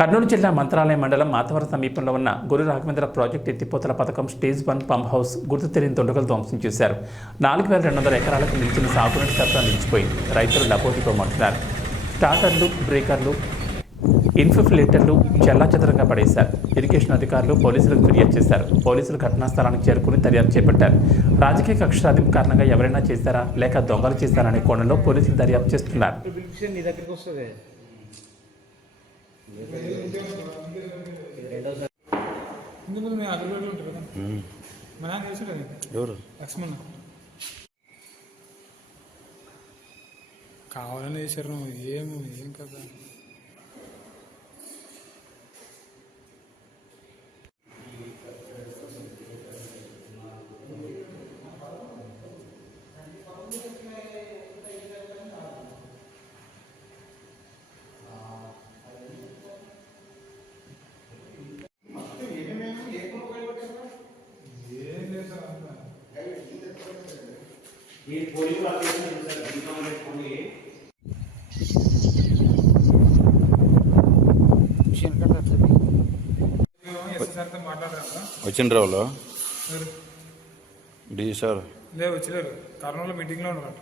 కర్నూలు జిల్లా మంత్రాలయం మండలం మాతవరం సమీపంలో ఉన్న గురు రాఘవేంద్ర ప్రాజెక్ట్ ఎత్తిపోతల పథకం స్టేజ్ వన్ పంప్ హౌస్ గుర్తు తెలియని దుండగలు ధ్వంసం చేశారు. నాలుగు వేల రెండు వందల ఎకరాలకు నిలిచిన సాగునీటి సరఫరా నిలిచిపోయింది. రైతులు లబోదిపోమంటున్నారు స్టార్టర్లు బ్రేకర్లు ఇన్ఫిఫిలేటర్లు చెల్లాచెదరంగా పడేశారు. ఇరిగేషన్ అధికారులు పోలీసులకు ఫిర్యాదు చేశారు. పోలీసులు ఘటనా స్థలానికి చేరుకుని దర్యాప్తు చేపట్టారు. రాజకీయ కక్ష కారణంగా ఎవరైనా చేశారా? లేక దొంగలు చేశారా అనే కోణంలో పోలీసులు దర్యాప్తు చేస్తున్నారు. ఎవరు? లక్ష్మణ్. కావాలని చేశారు ఏం ఏం కదా? మేము ఎస్ఎస్ఆర్తో మాట్లాడారు కదా వచ్చిండ్రు వాళ్ళు మీరు డి సార్. లేదు వచ్చలేరు కర్నూలు మీటింగ్లో ఉన్నారంట.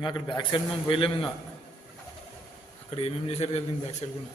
ఇంకా అక్కడ బ్యాక్ సైడ్ మేము పోయలేము ఇంకా. అక్కడ ఏమేమి చేశారు తెలియదు బ్యాక్ సైడ్ కూడా.